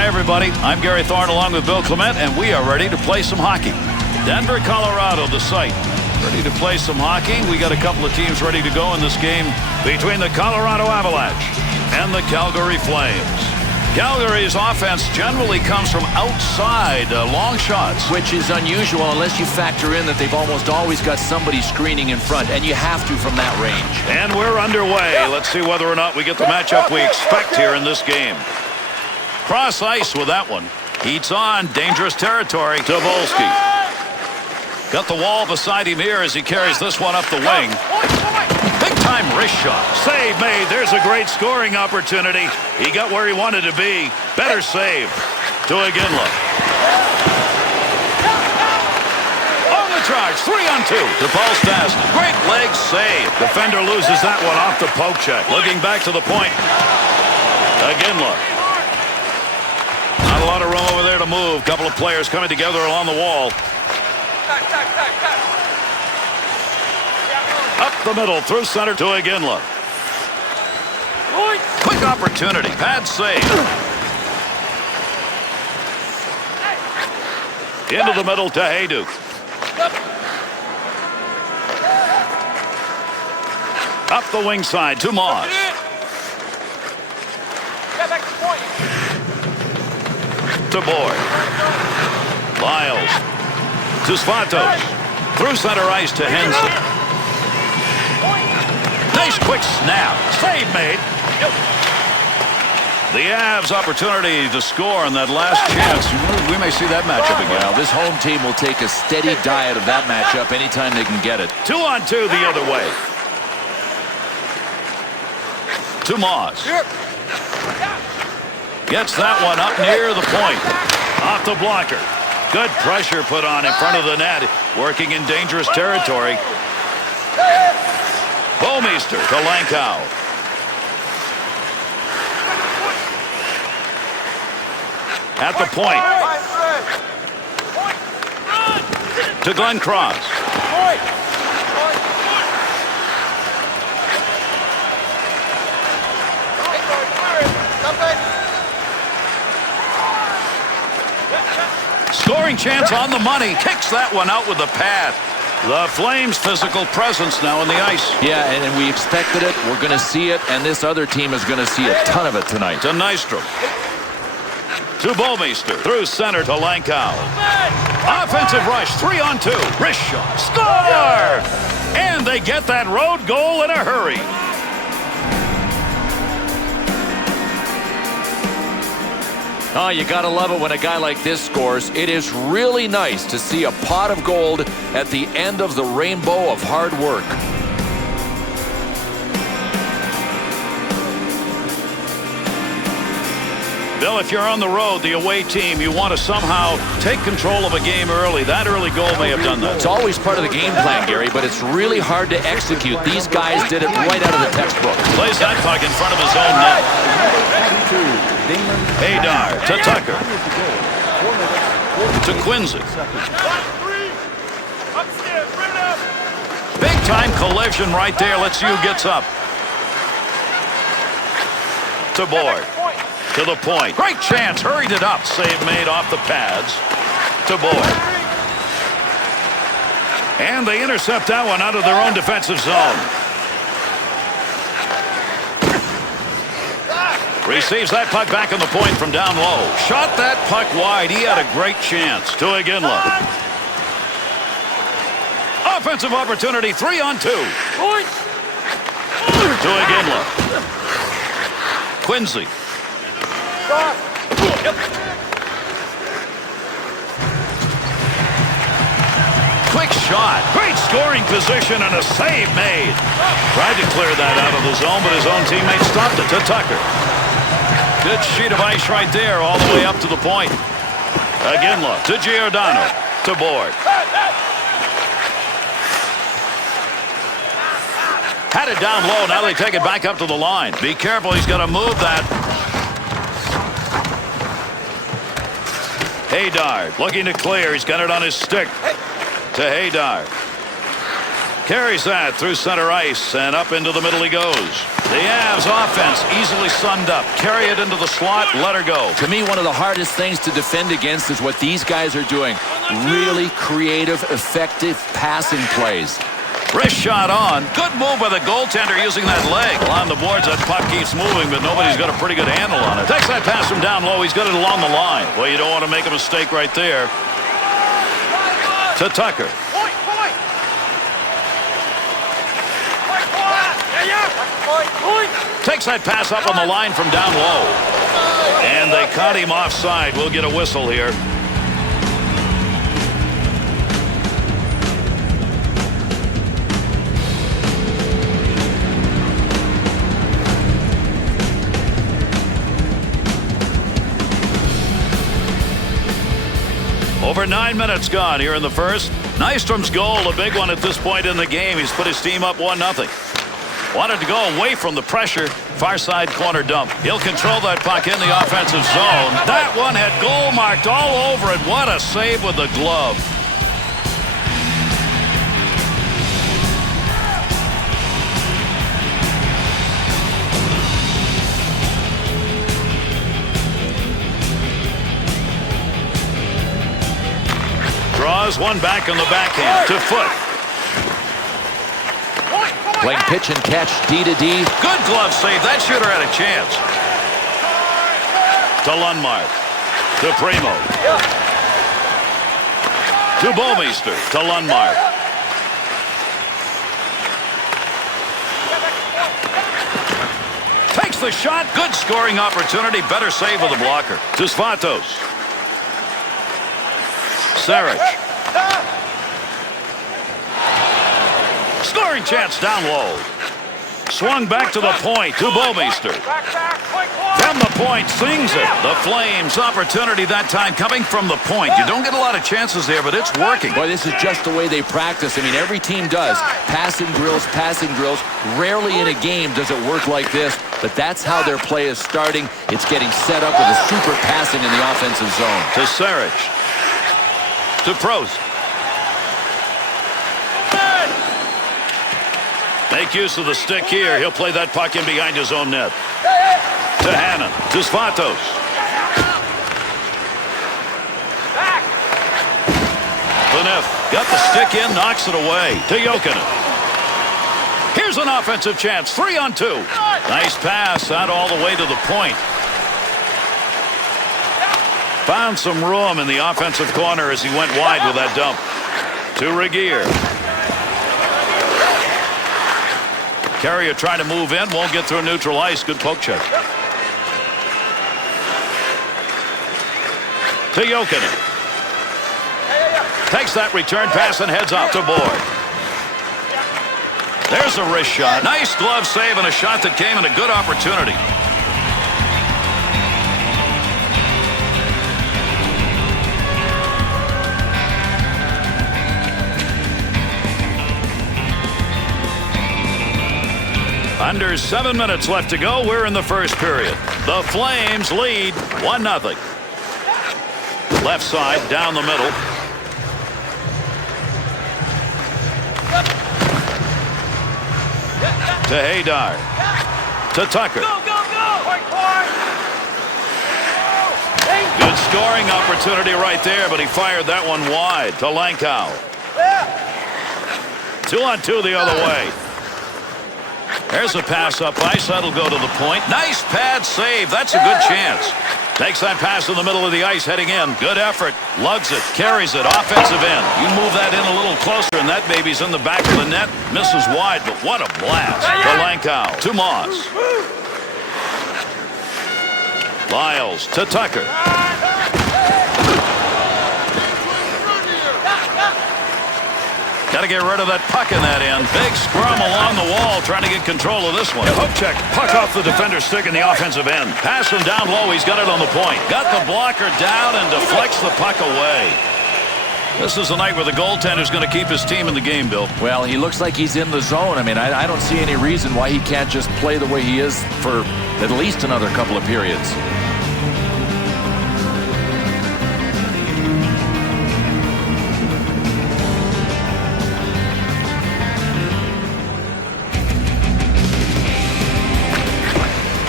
Hi, everybody. I'm Gary Thorne along with Bill Clement, and we are ready to play some hockey. Denver, Colorado, the site. Ready to play some hockey. We got a couple of teams ready to go in this game between the Colorado Avalanche and the Calgary Flames. Calgary's offense generally comes from outside long shots. Which is unusual unless you factor in that they've almost always got somebody screening in front, and you have to from that range. And we're underway. Let's see whether or not we get the matchup we expect here in this game. Cross ice with that one. Heats on. Dangerous territory. Tobolski. Got the wall beside him here as he carries this one up the wing. Big-time wrist shot. Save made. There's a great scoring opportunity. He got where he wanted to be. Better save. To Iginla. On the charge. 3-on-2. To Paul Stastny. Great leg save. Defender loses that one off the poke check. Looking back to the point. Iginla. Not a lot of room over there to move. Couple of players coming together along the wall. Up the middle, through center to Iginla. Quick opportunity, bad save. Into the middle to Hayduk. Up the wing side to Moss. To Boyd. Lyles. To Svatos. Through center ice to Henson. Nice quick snap. Save made. The Avs' opportunity to score on that last chance. We may see that matchup again. Well, this home team will take a steady diet of that matchup anytime they can get it. 2-on-2 the other way. To Moss. Gets that one up near the point. Off the blocker. Good pressure put on in front of the net. Working in dangerous territory. Bouwmeester to Lankow. At the point. To Glenn Cross. Scoring chance on the money. Kicks that one out with the pad. The Flames' physical presence now on the ice. Yeah, and we expected it. We're going to see it, and this other team is going to see a ton of it tonight. To Nystrom. To Bouwmeester. Through center to Lankow. Offensive rush. 3-on-2. Wrist shot. Score! And they get that road goal in a hurry. Oh, you got to love it when a guy like this scores. It is really nice to see a pot of gold at the end of the rainbow of hard work. Bill, if you're on the road, the away team, you want to somehow take control of a game early. That early goal may have done that. It's always part of the game plan, Gary, but it's really hard to execute. These guys did it right out of the textbook. Plays that puck in front of his own net. Hadar to Tucker. To Quincy. Big time collision right there. Let's see who gets up. To Boyd. To the point. Great chance. Hurried it up. Save made off the pads. To Boyd. And they intercept that one out of their own defensive zone. Receives that puck back on the point from down low. Shot that puck wide. He had a great chance. To Iginla. Offensive opportunity. 3-on-2. To Iginla. Quincy. Quick shot. Great scoring position and a save made. Tried to clear that out of the zone, but his own teammate stopped it. To Tucker. Good sheet of ice right there all the way up to the point. Iginla to Giordano. To Boyd. Had it down low. Now they take it back up to the line. Be careful. He's got to move that. Hadar looking to clear. He's got it on his stick. To Hadar. Carries that through center ice, and up into the middle he goes. The Avs offense easily summed up. Carry it into the slot, let her go. To me, one of the hardest things to defend against is what these guys are doing. Really creative, effective passing plays. Wrist shot on. Good move by the goaltender using that leg. Along the boards, that puck keeps moving, but nobody's got a pretty good handle on it. Takes that pass from down low. He's got it along the line. Well, you don't want to make a mistake right there. To Tucker. Takes that pass up on the line from down low. And they caught him offside. We'll get a whistle here. Over 9 minutes gone here in the first. Nystrom's goal, a big one at this point in the game. He's put his team up 1-0. Wanted to go away from the pressure. Far side corner dump. He'll control that puck in the offensive zone. That one had goal marked all over it. What a save with the glove. Draws one back on the backhand to Foot. Playing pitch and catch, D to D. Good glove save. That shooter had a chance. To Lundmark. To Primo. To Bouwmeester. To Lundmark. Takes the shot. Good scoring opportunity. Better save with the blocker. To Svatos. Sarich. Scoring chance down low. Swung back to the point to Bouwmeester. From the point, sings it. The Flames opportunity that time coming from the point. You don't get a lot of chances there, but it's working. Boy, this is just the way they practice. I mean, every team does. Passing drills, passing drills. Rarely in a game does it work like this, but that's how their play is starting. It's getting set up with a super passing in the offensive zone. To Sarich. To Prost. Make use of the stick here. He'll play that puck in behind his own net. To Hannon. To Svatos. Beneff got the stick in, knocks it away. To Jokinen. Here's an offensive chance. 3-on-2. Nice pass out all the way to the point. Found some room in the offensive corner as he went wide with that dump. To Regier. Carrier trying to move in. Won't get through neutral ice. Good poke check. To Jokinen. Takes that return pass and heads up to Boyd. There's a wrist shot. Nice glove save and a shot that came in a good opportunity. Under 7 minutes left to go. We're in the first period. The Flames lead 1-0. Left side down the middle. To Haydar. To Tucker. Good scoring opportunity right there, but he fired that one wide to Lankow. 2-on-2 the other way. There's a pass up ice. That'll go to the point. Nice pad save. That's a good chance. Takes that pass in the middle of the ice heading in. Good effort. Lugs it. Carries it. Offensive end. You move that in a little closer and that baby's in the back of the net. Misses wide, but what a blast. To Lankow. To Moss. Lyles to Tucker. Got to get rid of that puck in that end. Big scrum along the wall trying to get control of this one. Hook check. Puck off the defender's stick in the offensive end. Pass from down low. He's got it on the point. Got the blocker down and deflects the puck away. This is a night where the goaltender's going to keep his team in the game, Bill. Well, he looks like he's in the zone. I mean, I don't see any reason why he can't just play the way he is for at least another couple of periods.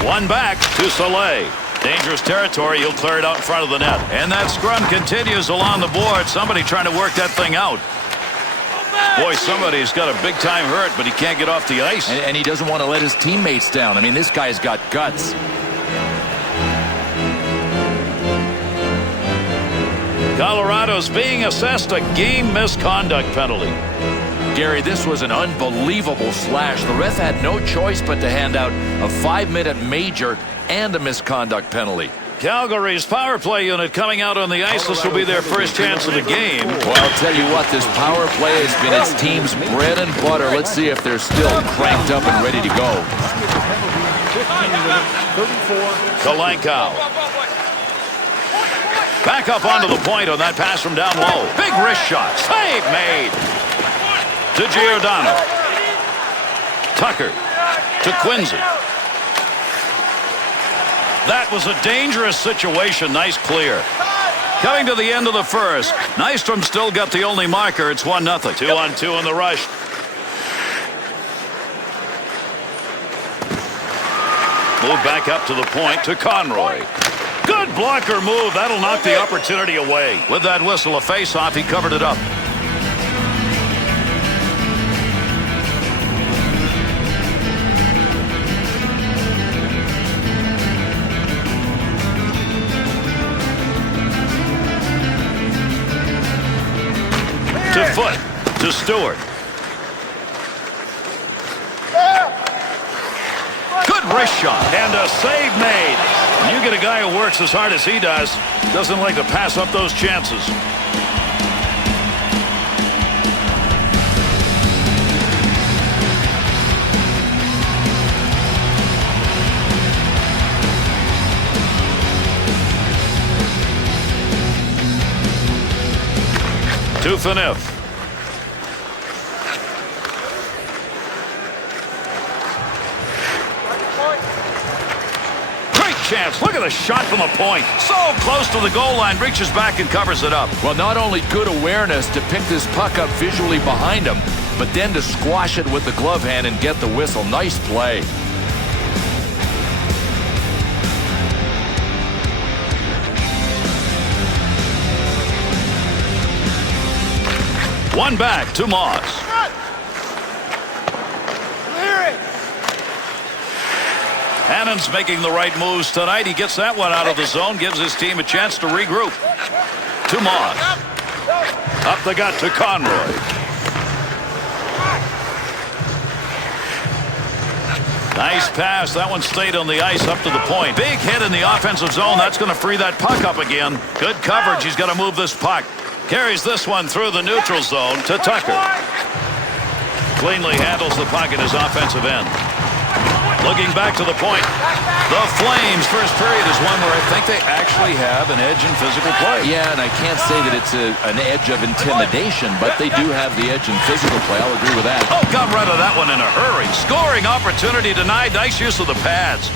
One back to Soleil. Dangerous territory. He'll clear it out in front of the net. And that scrum continues along the board. Somebody trying to work that thing out. Boy, somebody's got a big-time hurt, but he can't get off the ice. And he doesn't want to let his teammates down. I mean, this guy's got guts. Colorado's being assessed a game misconduct penalty. Gary, this was an unbelievable slash. The ref had no choice but to hand out a 5-minute major and a misconduct penalty. Calgary's power play unit coming out on the ice. This will be their first chance of the game. Well, I'll tell you what, this power play has been its team's bread and butter. Let's see if they're still cranked up and ready to go. Kalenko. Back up onto the point on that pass from down low. Big wrist shot. Save made. To Giordano. Tucker. To Quincy. That was a dangerous situation. Nice clear. Coming to the end of the first. Nystrom still got the only marker. It's 1-0. 2-on-2 in the rush. Move back up to the point to Conroy. Good blocker move. That'll knock the opportunity away. With that whistle, a face-off, he covered it up. To Foot. To Stewart. Good wrist shot. And a save made. You get a guy who works as hard as he does. Doesn't like to pass up those chances. To Phaneuf. Chance. Look at the shot from the point. So close to the goal line. Reaches back and covers it up. Well, not only good awareness to pick this puck up visually behind him, but then to squash it with the glove hand and get the whistle. Nice play. One back to Moss. Hannon's making the right moves tonight. He gets that one out of the zone, gives his team a chance to regroup. To Moss. Up the gut to Conroy. Nice pass. That one stayed on the ice up to the point. Big hit in the offensive zone. That's going to free that puck up again. Good coverage. He's got to move this puck. Carries this one through the neutral zone to Tucker. Cleanly handles the puck in his offensive end. Looking back to the point. The Flames' first period is one where I think they actually have an edge in physical play. Yeah, and I can't say that it's an edge of intimidation, but they do have the edge in physical play. I'll agree with that. Oh, got rid of that one in a hurry. Scoring opportunity denied. Nice use of the pads.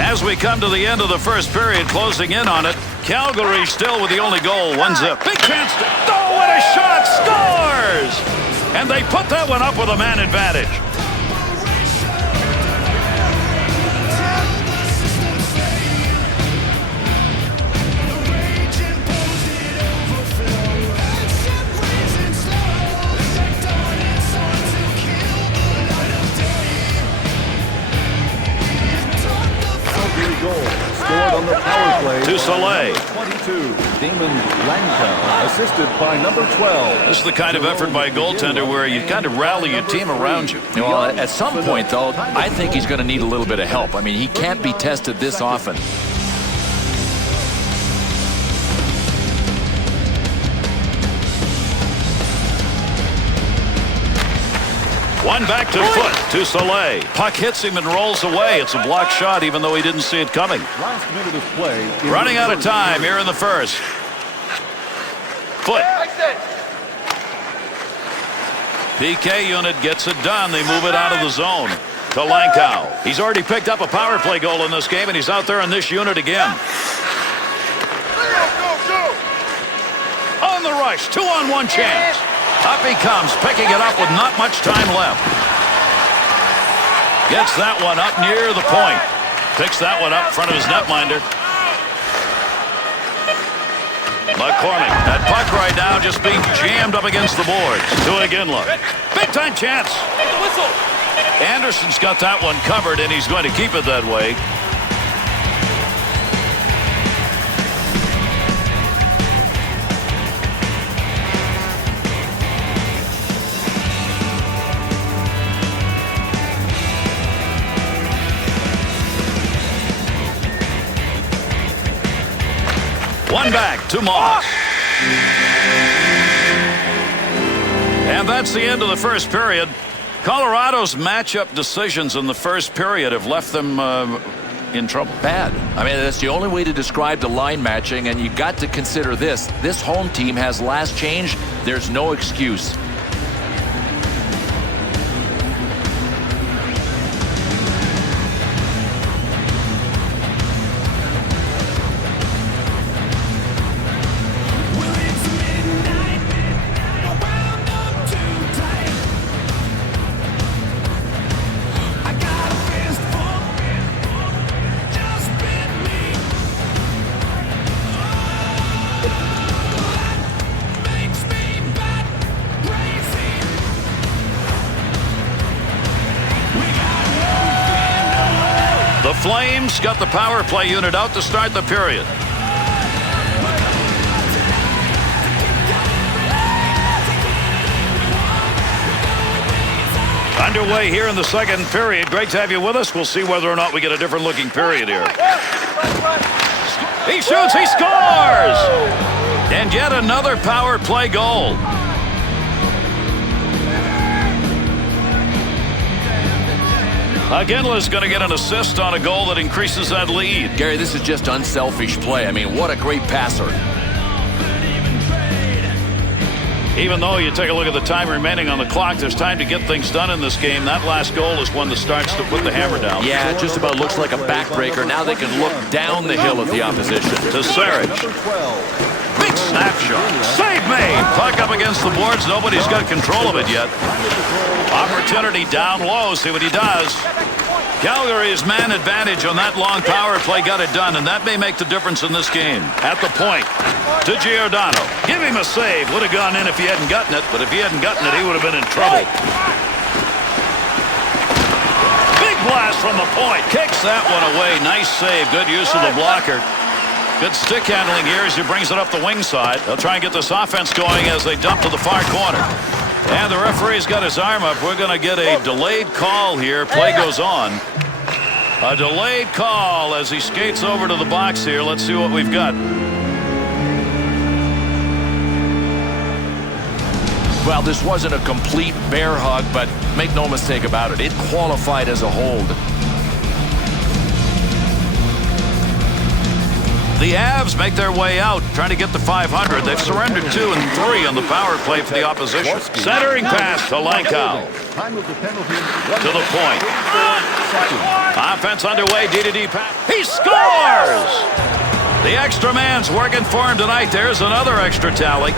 As we come to the end of the first period, closing in on it, Calgary still with the only goal, 1-0. Big chance to... Oh, what a shot! Scores! And they put that one up with a man advantage. Scored on the power play to Soleil. 22, Damon Langkow, assisted by number 12. This is the kind of effort by a goaltender where you kind of rally your team around you. Well, at some point, though, I think he's going to need a little bit of help. I mean, he can't be tested this often. One back to Foot to Soleil. Puck hits him and rolls away. It's a blocked shot even though he didn't see it coming. Last minute of play. Running out of time here in the first. Foot. PK unit gets it done. They move it out of the zone. Kalenko. He's already picked up a power play goal in this game, and he's out there in this unit again. Go, go, go! On the rush, 2-on-1 chance. Up he comes, picking it up with not much time left. Gets that one up near the point. Picks that one up in front of his netminder. McCormick, that puck right now just being jammed up against the boards. To Iginla. Big time chance. Anderson's got that one covered, and he's going to keep it that way. One back to Moss. And that's the end of the first period. Colorado's matchup decisions in the first period have left them in trouble. Bad. I mean, that's the only way to describe the line matching, and you got to consider this. This home team has last change. There's no excuse. The Flames got the power play unit out to start the period. Underway here in the second period. Great to have you with us. We'll see whether or not we get a different looking period here. He shoots, he scores! And yet another power play goal. Iginla's going to get an assist on a goal that increases that lead. Gary, this is just unselfish play. I mean, what a great passer. Even though you take a look at the time remaining on the clock, there's time to get things done in this game. That last goal is one that starts to put the hammer down. Yeah, it just about looks like a backbreaker. Now they can look down the hill at the opposition. To Sarich. Big snapshot. Save made. Puck up against the boards. Nobody's got control of it yet. Opportunity down low. See what he does. Calgary's man advantage on that long power play got it done, and that may make the difference in this game. At the point. To Giordano. Give him a save. Would have gone in if he hadn't gotten it, but if he hadn't gotten it, he would have been in trouble. Big blast from the point. Kicks that one away. Nice save. Good use of the blocker. Good stick handling here as he brings it up the wing side. They'll try and get this offense going as they dump to the far corner. And the referee's got his arm up. We're going to get a delayed call here. Play goes on. A delayed call as he skates over to the box here. Let's see what we've got. Well, this wasn't a complete bear hug, but make no mistake about it. It qualified as a hold. The Avs make their way out, trying to get to 500. They've surrendered 2 and 3 on the power play for the opposition. Centering pass to Langkow. To the point. Offense underway, D-to-D pass. He scores! The extra man's working for him tonight. There's another extra tally.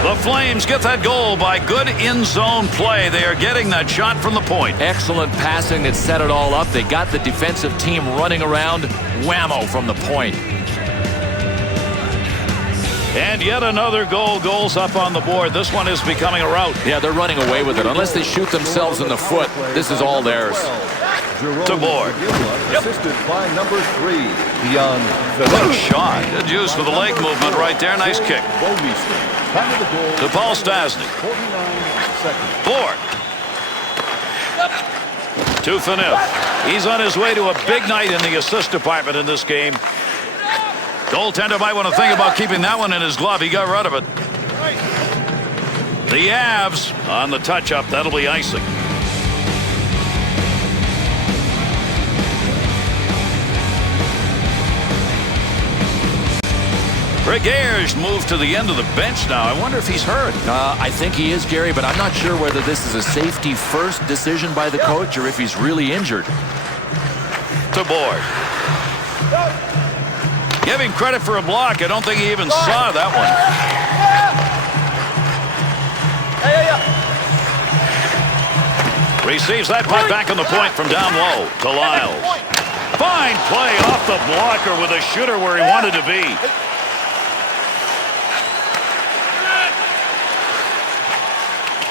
The Flames get that goal by good in-zone play. They are getting that shot from the point. Excellent passing that set it all up. They got the defensive team running around. Whammo from the point. And yet another goal goes up on the board. This one is becoming a rout. Yeah, they're running away with it. Unless they shoot themselves in the foot, this is all theirs. To board. Assisted by number 3, Dion. Good shot. Good use for the leg movement right there. Nice kick. To Paul Stastny. 49 seconds. Board. To Phaneuf. He's on his way to a big night in the assist department in this game. Goaltender might want to think about keeping that one in his glove. He got rid of it. The Avs on the touch-up. That'll be icing. Regere's moved to the end of the bench now. I wonder if he's hurt. I think he is, Gary, but I'm not sure whether this is a safety-first decision by the coach or if he's really injured. To board. Give him credit for a block. I don't think he even saw that one. Receives that puck back on the point from down low to Lyles. Fine play off the blocker with a shooter where he wanted to be.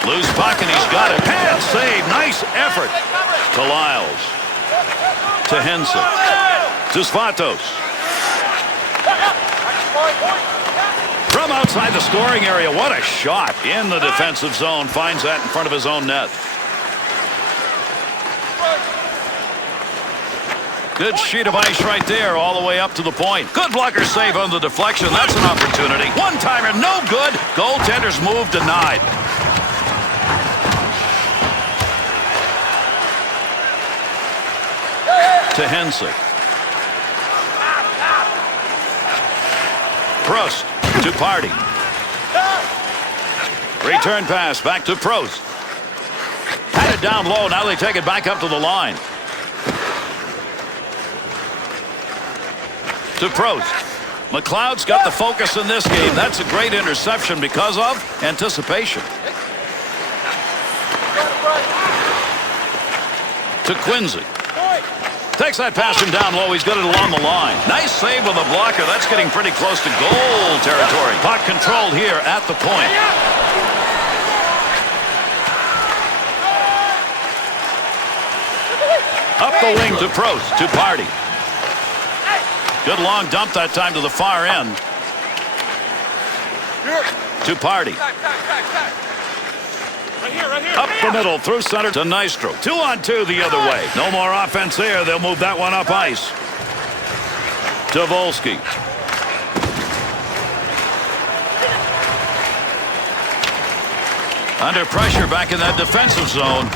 Loose puck and he's got it. Pad save. Nice effort to Lyles. To Henson. To Svatos. From outside the scoring area. What a shot in the defensive zone. Finds that in front of his own net. Good sheet of ice right there all the way up to the point. Good blocker save on the deflection. That's an opportunity. One-timer, no good. Goaltender's move denied. To Henson. Prost to Party. Return pass back to Prost. Had it down low. Now they take it back up to the line. To Prost. McLeod's got the focus in this game. That's a great interception because of anticipation. To Quincy. Takes that pass from down low. He's got it along the line. Nice save with a blocker. That's getting pretty close to goal territory. Puck controlled here at the point. Up the wing to Prost. To Party. Good long dump that time to the far end. To Party. Up the middle, through center to Nystrom. 2-on-2 the other way. No more offense there. They'll move that one up ice. To Volsky. Under pressure back in that defensive zone.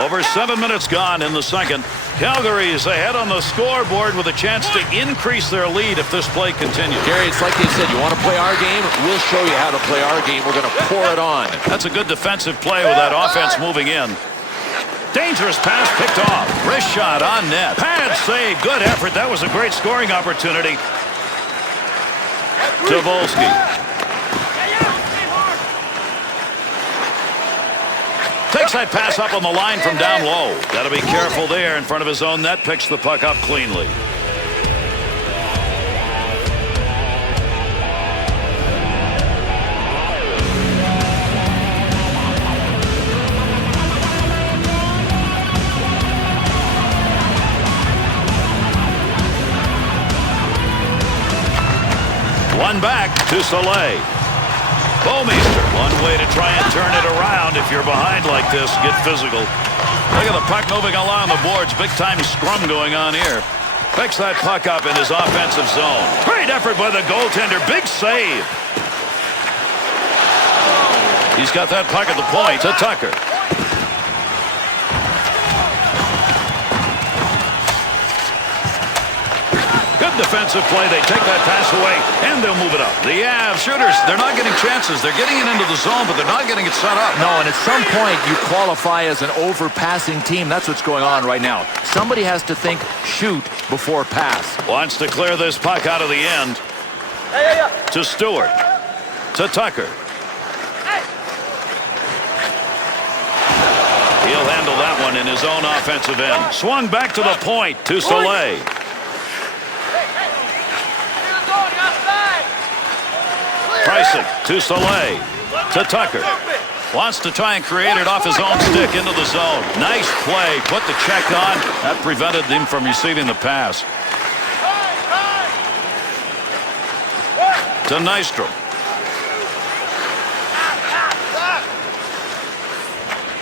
Over 7 minutes gone in the second. Calgary is ahead on the scoreboard with a chance to increase their lead if this play continues. Gary, it's like they said, you want to play our game? We'll show you how to play our game. We're going to pour it on. That's a good defensive play with that offense moving in. Dangerous pass picked off. Wrist shot on net. Pad save. Good effort. That was a great scoring opportunity. To Volsky. Takes that pass up on the line from down low. Got to be careful there in front of his own net. Picks the puck up cleanly. One back to Soleil. Bouwmeester, one way to try and turn it around. If you're behind like this, get physical. Look at the puck moving along the boards. Big time scrum going on here. Picks that puck up in his offensive zone. Great effort by the goaltender. Big save. He's got that puck at the point to Tucker. Good defensive play. They take that pass away, and they'll move it up. The Avs shooters, they're not getting chances. They're getting it into the zone, but they're not getting it set up. No, and at some point, you qualify as an overpassing team. That's what's going on right now. Somebody has to think shoot before pass. Wants to clear this puck out of the end. To Stewart. To Tucker. He'll handle that one in his own offensive end. Swung back to the point to Soleil. Pricing to Soleil. To Tucker. Wants to try and create it off his own stick into the zone. Nice play. Put the check on. That prevented him from receiving the pass. To Nystrom.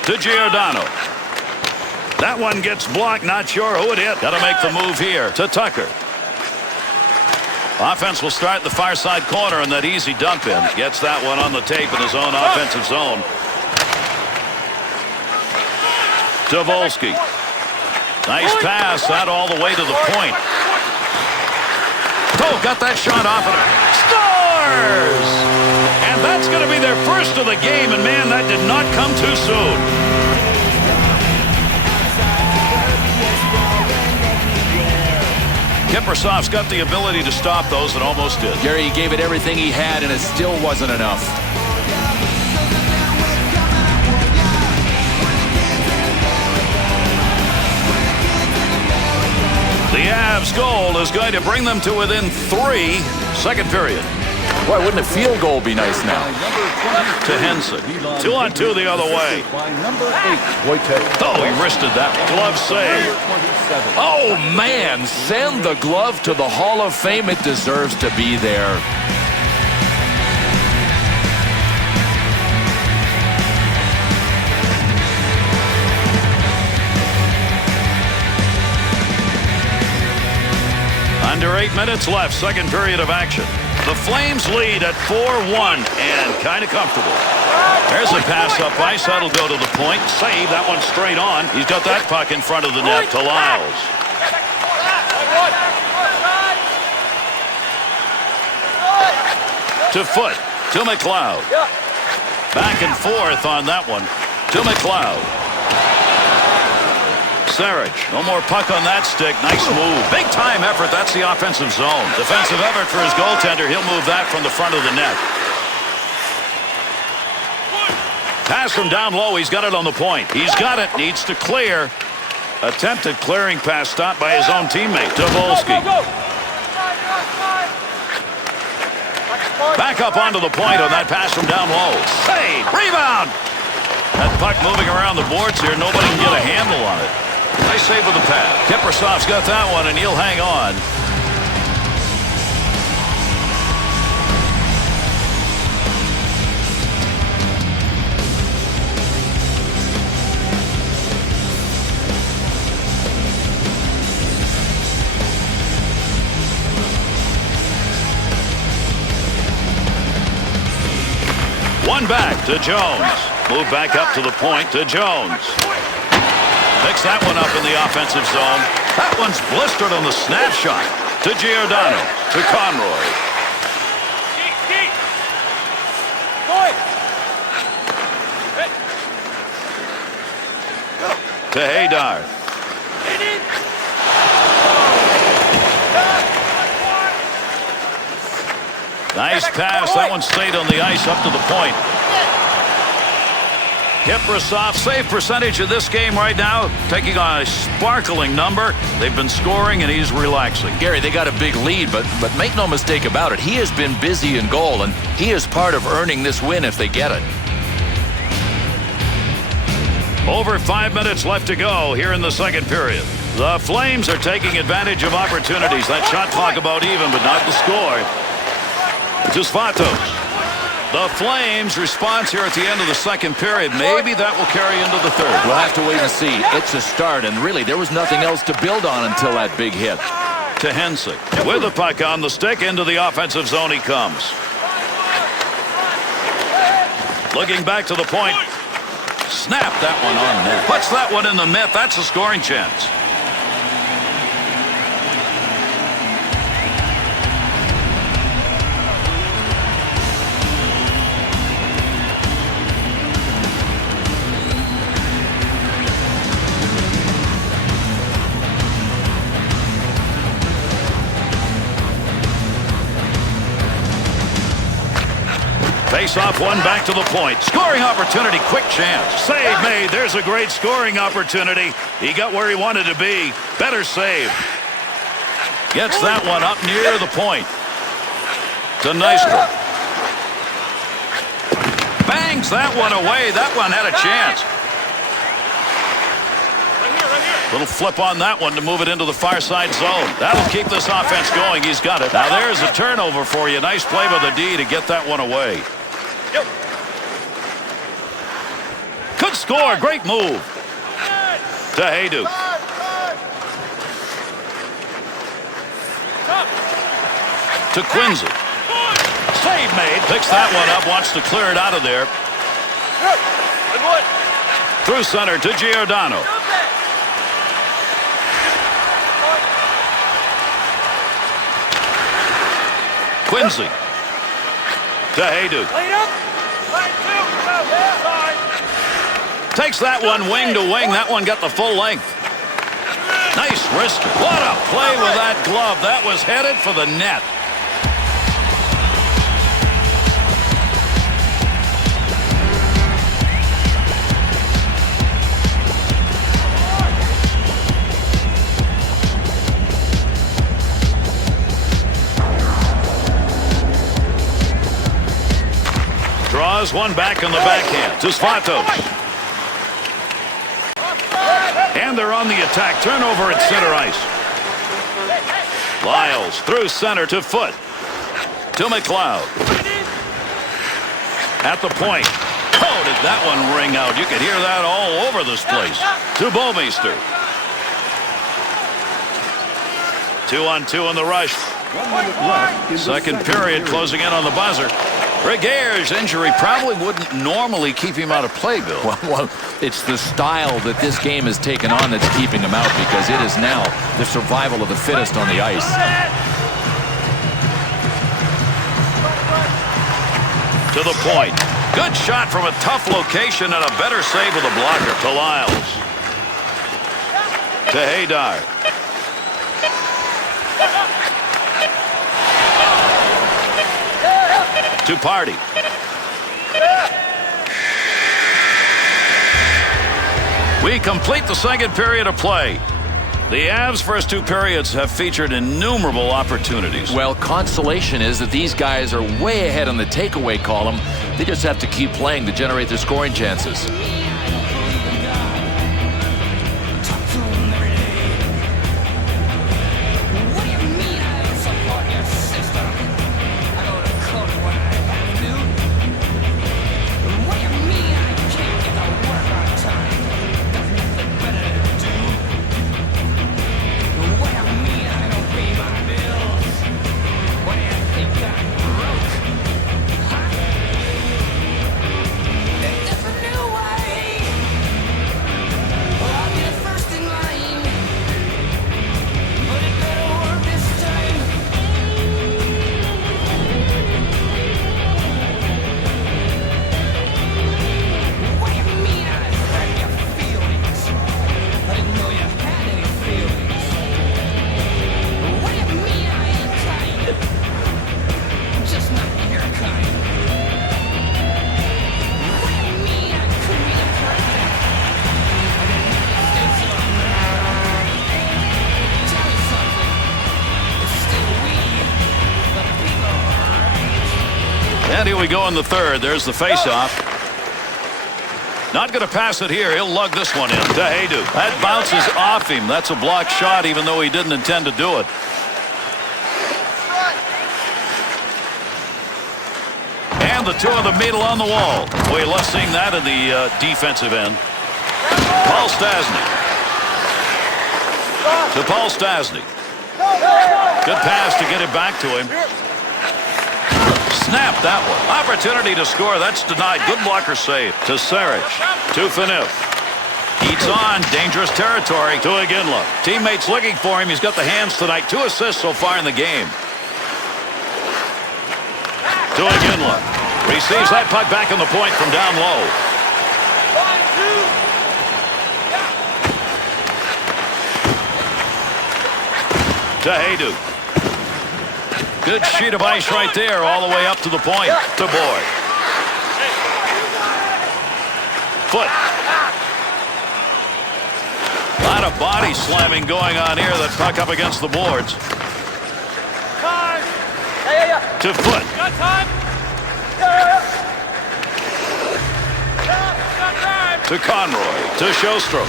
To Giordano. That one gets blocked. Not sure who it hit. Got to make the move here. To Tucker. Offense will start the far side corner, and that easy dump in. Gets that one on the tape in his own offensive zone. To Volsky. Nice pass. That all the way to the point. Oh, got that shot off of it. Scores! And that's going to be their first of the game, and man, that did not come too soon. Kiprusoff's got the ability to stop those and almost did. Gary, he gave it everything he had, and it still wasn't enough. The Avs goal is going to bring them to within 3. Second period. Boy, wouldn't a field goal be nice now? To Henson. 2-on-2 the other way. By number 8, fore-check. Oh, he wristed that. Glove save. Oh, man, send the glove to the Hall of Fame. It deserves to be there. Under 8 minutes left, second period of action. The Flames lead at 4-1 and kind of comfortable. There's a pass up ice. That'll go to the point. Save. That one straight on. He's got that puck in front of the net to Lyles. To Foot. To McLeod. Back and forth on that one. To McLeod. Sarich, no more puck on that stick. Nice move. Big time effort. That's the offensive zone. Defensive effort for his goaltender. He'll move that from the front of the net. Pass from down low. He's got it on the point. He's got it. Needs to clear. Attempted clearing pass stopped by his own teammate. Tobolski. Back up onto the point on that pass from down low. Save. Rebound. That puck moving around the boards here. Nobody can get a handle on it. Nice save with the pad. Kiprusoff's got that one, and he'll hang on. One back to Jones. Move back up to the point to Jones. Picks that one up in the offensive zone. That one's blistered on the snapshot. To Giordano. To Conroy. To Haydar. Nice pass. That one stayed on the ice up to the point. Kiprusoff, save percentage of this game right now, taking on a sparkling number. They've been scoring, and he's relaxing. Gary, they got a big lead, but make no mistake about it. He has been busy in goal, and he is part of earning this win if they get it. Over 5 minutes left to go here in the second period. The Flames are taking advantage of opportunities. That shot clock about even, but not the score. Just Vatos. The Flames' response here at the end of the second period. Maybe that will carry into the third. We'll have to wait and see. It's a start, and really, there was nothing else to build on until that big hit. To Hensick. With the puck on the stick, into the offensive zone he comes. Looking back to the point. Snap that one on net. Puts that one in the net. That's a scoring chance. Face off one back to the point. Scoring opportunity. Quick chance. Save made. There's a great scoring opportunity. He got where he wanted to be. Better save. Gets that one up near the point. To Nystrom. Bangs that one away. That one had a chance. Little flip on that one to move it into the far side zone. That'll keep this offense going. He's got it. Now there's a turnover for you. Nice play by the D to get that one away. Good score. Great move. To Hayduk. To Quincy. Save made. Picks that one up. Wants to clear it out of there. Through center to Giordano. Quincy. To Hayduk. Takes that one wing to wing. That one got the full length. Nice wrister. What a play with that glove. That was headed for the net. Draws one back on the backhand to Svatos. And they're on the attack. Turnover at center ice. Lyles through center to Foot. To McLeod. At the point. Oh, did that one ring out? You could hear that all over this place. To Bouwmeester. 2-on-2 in the rush. Second period closing in on the buzzer. Regere's injury probably wouldn't normally keep him out of play, Bill. Well, it's the style that this game has taken on that's keeping him out, because it is now the survival of the fittest on the ice. To the point. Good shot from a tough location and a better save with a blocker. To Lyles. To Haydar. To Party. We complete the second period of play. The Avs' first two periods have featured innumerable opportunities. Well, consolation is that these guys are way ahead on the takeaway column. They just have to keep playing to generate their scoring chances. And here we go in the third. There's the face-off. Not going to pass it here. He'll lug this one in to Haydu. That bounces off him. That's a blocked shot, even though he didn't intend to do it. And the two of them meet along the wall. We love seeing that in the defensive end. Paul Stastny. To Paul Stastny. Good pass to get it back to him. Snap that one. Opportunity to score. That's denied. Good blocker save. To Sarich. To Phaneuf. Heats on. Dangerous territory. To Iginla. Teammates looking for him. He's got the hands tonight. 2 assists so far in the game. To Iginla. Receives that puck back on the point from down low. To Haydu. Good sheet of ice right there, all the way up to the point. To Boyd. Foot. A lot of body slamming going on here. That puck up against the boards. To Foot. To Conroy. To Sjöström.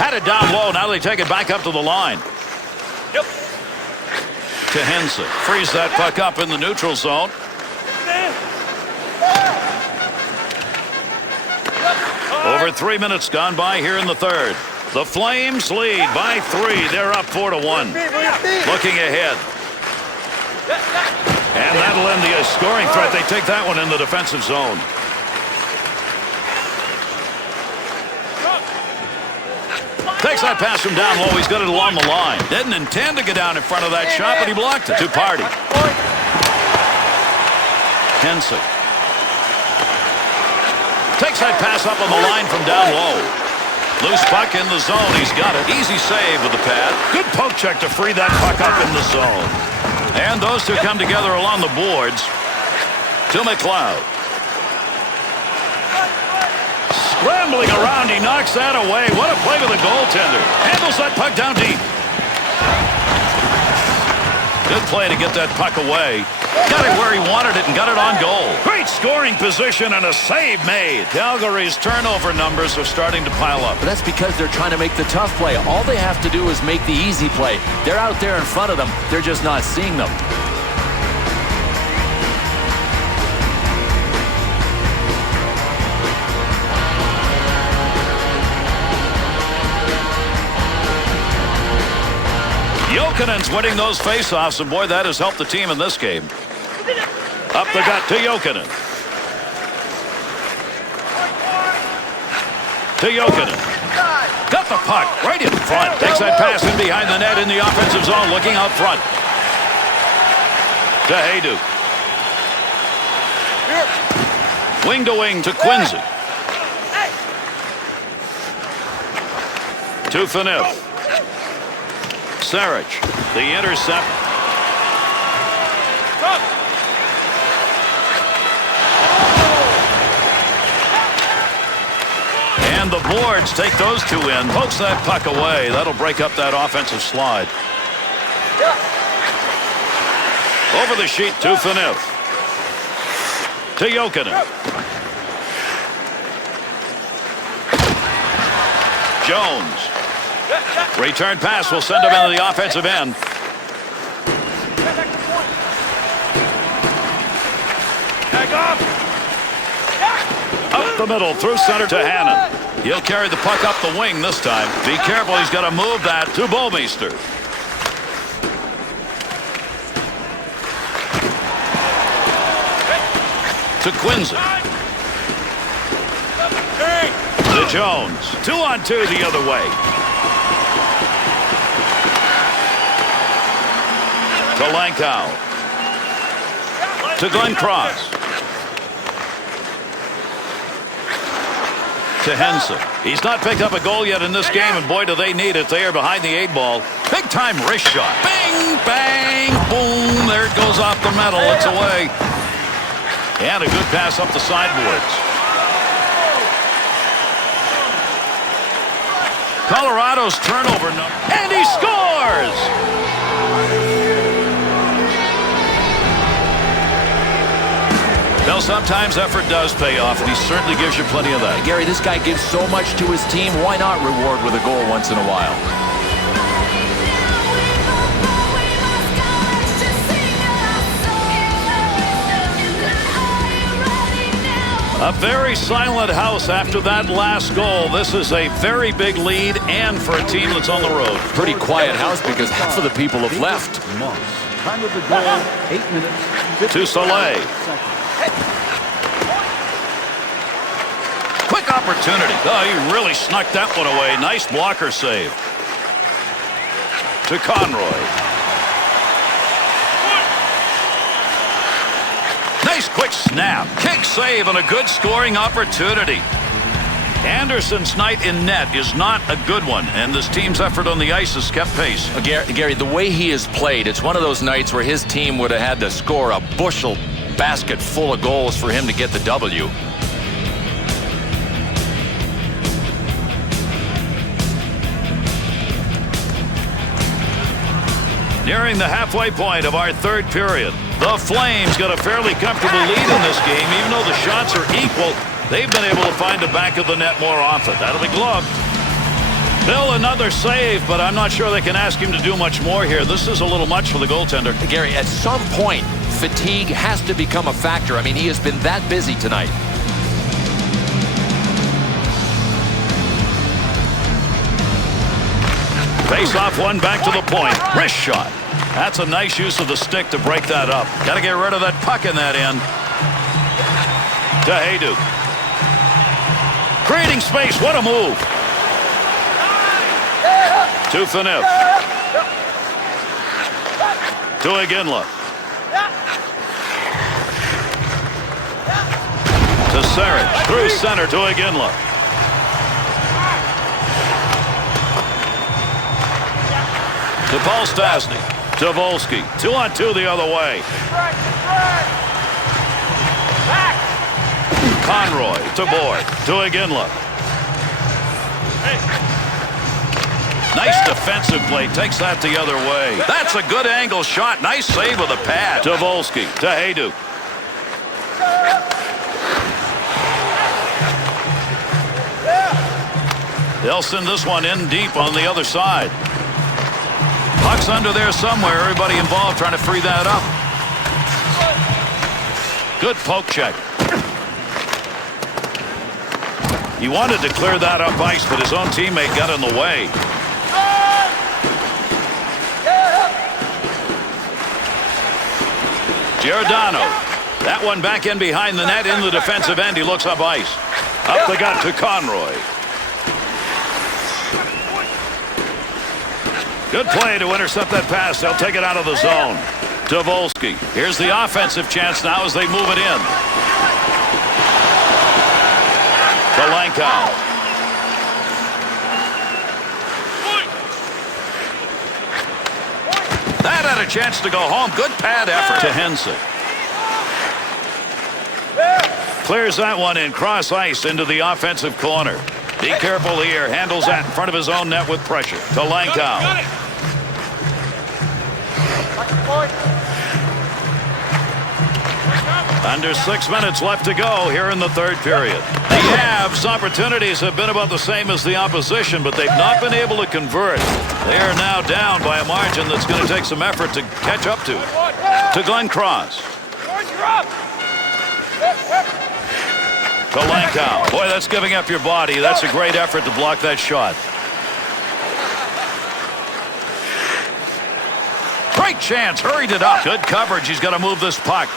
Had it down low. Now they take it back up to the line. Yep. To Henson. Frees that puck up in the neutral zone. Over 3 minutes gone by here in the third. The Flames lead by 3. They're up 4-1. Looking ahead. And that'll end the scoring threat. They take that one in the defensive zone. Takes that pass from down low. He's got it along the line. Didn't intend to get down in front of that shot, but he blocked it. To Party. Henson. Takes that pass up on the line from down low. Loose puck in the zone. He's got it. Easy save with the pad. Good poke check to free that puck up in the zone. And those two come together along the boards to McLeod. Scrambling around, he knocks that away. What a play to the goaltender. Handles that puck down deep. Good play to get that puck away. Got it where he wanted it and got it on goal. Great scoring position and a save made. Calgary's turnover numbers are starting to pile up. But that's because they're trying to make the tough play. All they have to do is make the easy play. They're out there in front of them. They're just not seeing them. Jokinen's winning those faceoffs, and boy, that has helped the team in this game. Up the gut to Jokinen. To Jokinen. Got the puck right in front. Takes that pass in behind the net in the offensive zone, looking out front. To Hayduk. Wing to wing to Quincy. To Phaneuf. Sarich, the intercept. And the boards take those two in. Pokes that puck away. That'll break up that offensive slide. Over the sheet to Phaneuf. To Jokinen. Jones. Return pass will send him into the offensive end. Up the middle through center to Hannon. He'll carry the puck up the wing this time. Be careful, he's got to move that to Bouwmeester. To Quincy. To Jones. 2-on-2 the other way. To Langkow. To Glenn Cross. To Henson. He's not picked up a goal yet in this game, and boy, do they need it. They are behind the 8-ball. Big-time wrist shot. Bing, bang, boom. There it goes off the metal. It's away. And a good pass up the sideboards. Colorado's turnover number. And he scores! Well, sometimes effort does pay off, and he certainly gives you plenty of that. Gary, this guy gives so much to his team. Why not reward with a goal once in a while? A very silent house after that last goal. This is a very big lead, and for a team that's on the road. Pretty quiet house because half of the people have left. Time of the goal, 8 minutes. To Soleil. Quick opportunity. Oh, he really snuck that one away. Nice blocker save. To Conroy. Nice quick snap. Kick save and a good scoring opportunity. Anderson's night in net is not a good one, and this team's effort on the ice has kept pace. Gary, the way he has played, it's one of those nights where his team would have had to score a bushel basket full of goals for him to get the W. Nearing the halfway point of our third period. The Flames got a fairly comfortable lead in this game. Even though the shots are equal, they've been able to find the back of the net more often. That'll be gloved. Bill, another save, but I'm not sure they can ask him to do much more here. This is a little much for the goaltender. Gary, at some point, fatigue has to become a factor. I mean, he has been that busy tonight. Face off one back to the point. Wrist shot. That's a nice use of the stick to break that up. Got to get rid of that puck in that end. To Hayduk. Creating space. What a move. To Phaneuf. To Iginla. To Sarich. Through center to Iginla. To Paul Stastny. To Volsky. 2-on-2 the other way. Conroy to Board. To Iginla. Nice defensive play. Takes that the other way. That's a good angle shot. Nice save with a pad. To Volsky. To Hayduk. They'll send this one in deep on the other side. Puck's under there somewhere. Everybody involved trying to free that up. Good poke check. He wanted to clear that up ice, but his own teammate got in the way. Giordano. That one back in behind the net in the defensive end. He looks up ice. Up the gut to Conroy. Good play to intercept that pass. They'll take it out of the zone. To Volsky. Here's the offensive chance now as they move it in. To Lankow. That had a chance to go home. Good pad effort to Hensick. Clears that one in cross ice into the offensive corner. Be careful here. Handles that in front of his own net with pressure. To Lankow. Under 6 minutes left to go here in the third period. The Avs' opportunities have been about the same as the opposition, but they've not been able to convert. They are now down by a margin that's going to take some effort to catch up to. To Glenn Cross. To Lankow. Boy, that's giving up your body. That's a great effort to block that shot. Great chance. Hurried it up. Good coverage. He's got to move this puck.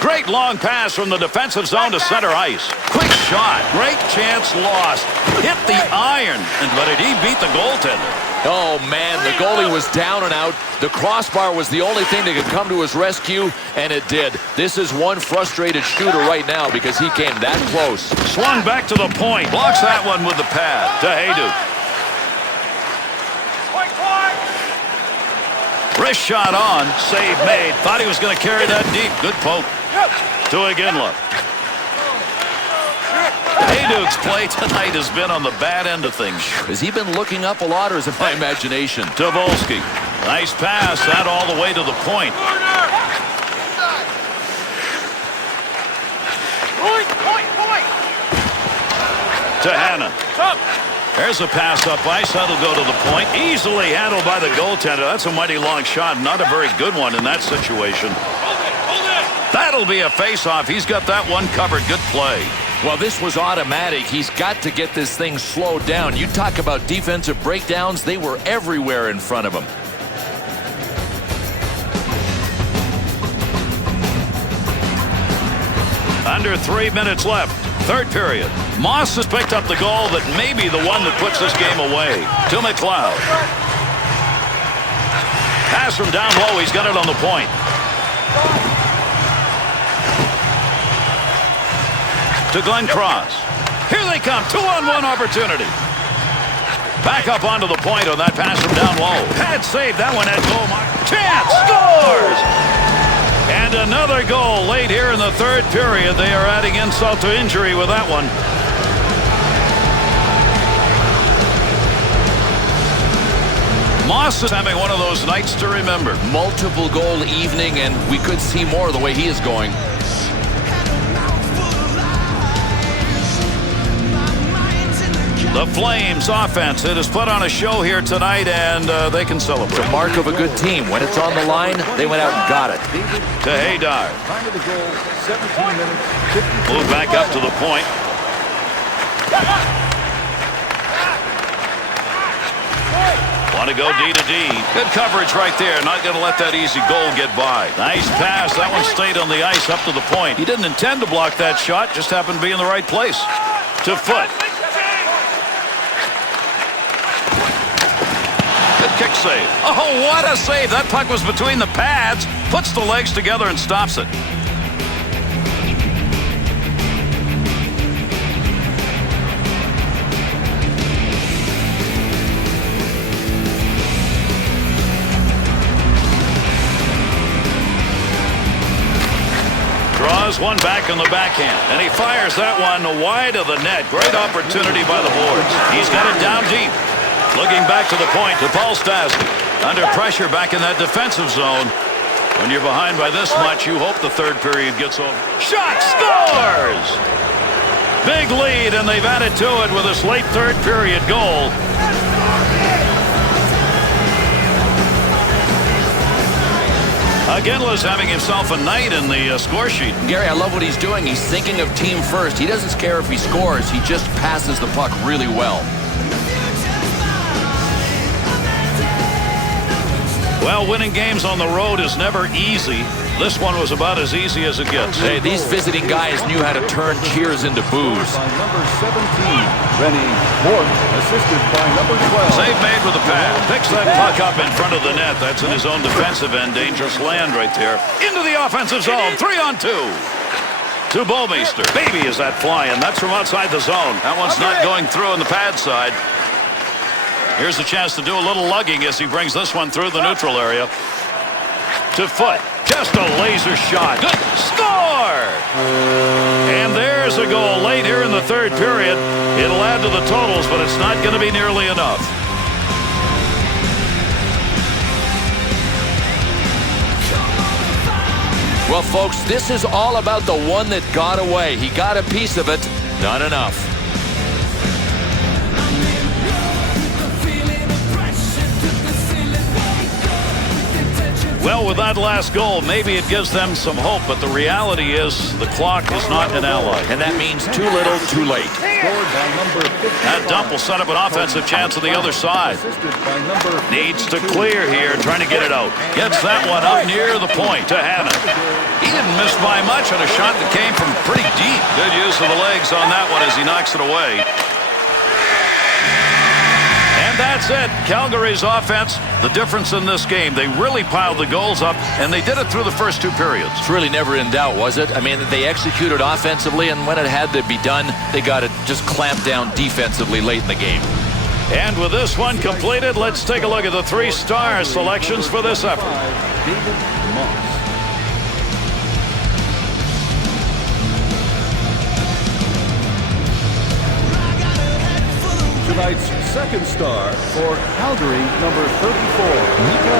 Great long pass from the defensive zone to center ice. Quick shot. Great chance lost. Hit the iron. But did he beat the goaltender? Oh, man, the goalie was down and out. The crossbar was the only thing that could come to his rescue, and it did. This is one frustrated shooter right now because he came that close. Swung back to the point. Blocks that one with the pad. To Hayduk. Wrist shot on. Save made. Thought he was going to carry that deep. Good poke. To Iginla. Hayduk's play tonight has been on the bad end of things. Has he been looking up a lot, or is it my imagination? To Volsky. Nice pass. That all the way to the point. To Hanna. There's a pass up ice. That'll go to the point. Easily handled by the goaltender. That's a mighty long shot. Not a very good one in that situation. That'll be a face-off. He's got that one covered. Good play. Well, this was automatic. He's got to get this thing slowed down. You talk about defensive breakdowns. They were everywhere in front of him. Under 3 minutes left. Third period. Moss has picked up the goal that may be the one that puts this game away. To McLeod. Pass from down low. He's got it on the point. To Glenn Cross. Here they come. 2-on-1 opportunity. Back up onto the point on that pass from down low. Pad save. That one at goal mark. Chance scores! And another goal late here in the third period. They are adding insult to injury with that one. Moss is having one of those nights to remember. Multiple goal evening, and we could see more the way he is going. The Flames offense. It has put on a show here tonight, and they can celebrate. It's a mark of a good team. When it's on the line, they went out and got it. To Haydar. Time of the goal, 17 minutes, 52. Move back up to the point. Want to go D to D. Good coverage right there. Not going to let that easy goal get by. Nice pass. That one stayed on the ice up to the point. He didn't intend to block that shot. Just happened to be in the right place. To Foot. Good kick save. Oh, what a save. That puck was between the pads, puts the legs together and stops it. Draws one back on the backhand, and he fires that one wide of the net. Great opportunity by the boards. He's got it down deep. Looking back to the point to Paul Stastny. Under pressure back in that defensive zone. When you're behind by this much, you hope the third period gets over. Shot, scores! Big lead, and they've added to it with this late third period goal. Ginla's having himself a night in the score sheet. Gary, I love what he's doing. He's thinking of team first. He doesn't care if he scores. He just passes the puck really well. Well, winning games on the road is never easy. This one was about as easy as it gets. Hey, these visiting guys knew how to turn cheers into boos. By number 17, Rennie Morton, assisted by number 12. Save made with the pad. Picks that puck up in front of the net. That's in his own defensive end. Dangerous land right there. Into the offensive zone. 3-on-2. To Bouwmeester. Baby, is that flying. That's from outside the zone. That one's not going through on the pad side. Here's a chance to do a little lugging as he brings this one through the neutral area. To Foot. Just a laser shot. Good. Score! And there's a goal late here in the third period. It'll add to the totals, but it's not going to be nearly enough. Well, folks, this is all about the one that got away. He got a piece of it. Not enough. Well, with that last goal, maybe it gives them some hope, but the reality is the clock is not an ally. And that means too little, too late. Scored by number 55. That dump will set up an offensive chance on the other side. Assisted by number Needs to clear here, trying to get it out. Gets that one up near the point to Hannon. He didn't miss by much on a shot that came from pretty deep. Good use of the legs on that one as he knocks it away. That's it. Calgary's offense, the difference in this game. They really piled the goals up, and they did it through the first two periods. It's really never in doubt, was it? I mean, they executed offensively, and when it had to be done, they got to just clamp down defensively late in the game. And with this one completed, let's take a look at the three-star selections for this effort. David Moss. Tonight's second star for Calgary, number 34, Mika